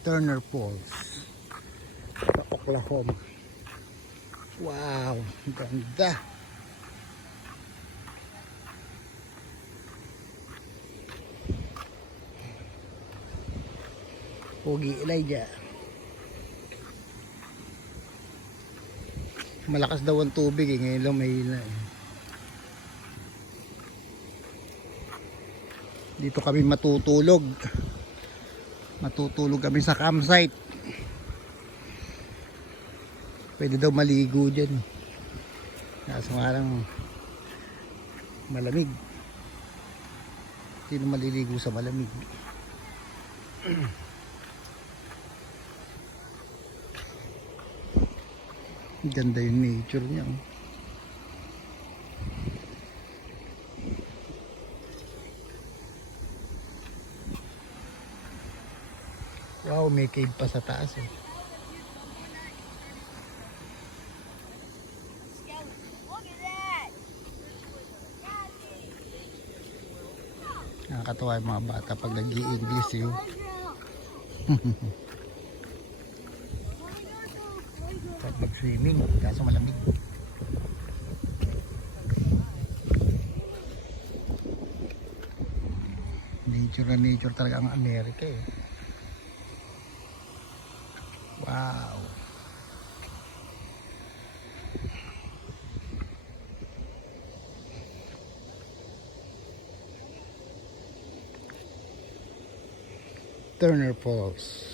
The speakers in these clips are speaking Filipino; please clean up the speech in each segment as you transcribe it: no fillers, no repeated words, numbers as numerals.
Turner Falls sa Oklahoma. Wow, ganda. Pogi Elijah. Malakas daw ang tubig eh, ngayon lang mahina eh. Dito kami matutulog. Matutulog kami sa campsite. Pwede daw maligo dyan. Kaso nga lang malamig. Sino maliligo sa malamig? Ganda yung nature niya. Wow, may cave pa sa taas eh. Nakakatawa yung mga bata pag nag-i-English yun. Kahit mag-swimming, kaso malamig. Nature na nature talaga ang Amerika eh. Wow. Turner Falls.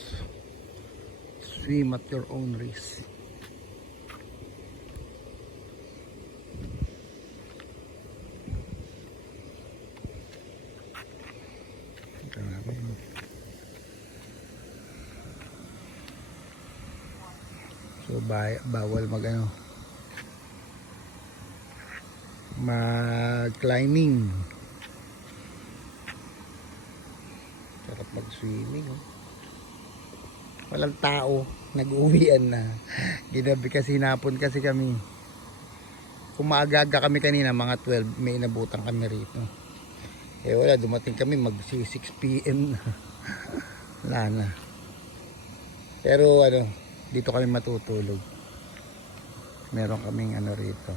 Swim at your own risk. So bawal mag-climbing. Sarap mag-swimming. Walang tao, nag-uwian na. Ginabi kasi hinapon kasi kami. Kung maaga-aga kami kanina, mga 12, may inabutan kami rito. Eh wala, dumating kami mag 6 PM na. Wala na. Pero dito kami matutulog. Meron kaming rito.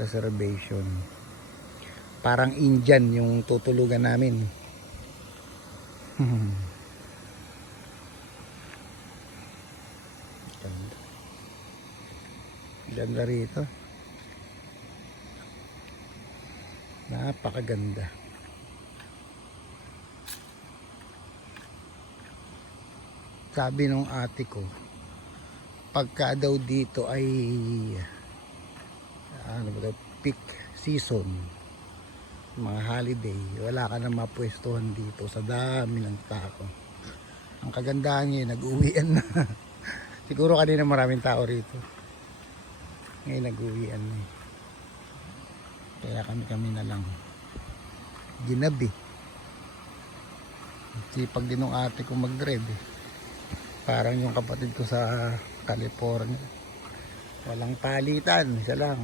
Reservation. Parang Indian yung tutulugan namin. Ganda. Ganda rito. Napakaganda. Sabi nung ate ko, pagka daw dito ay peak season, mga holiday, wala ka na mapwestuhan dito sa dami ng tao. Ang kagandahan niya, nag-uwian na. Siguro kanina maraming tao rito, ngayon nag-uwian na. Kaya kami na lang ginabi. Sipag din ng ate ko mag-drive eh. Parang yung kapatid ko sa California, walang palitan, isa lang.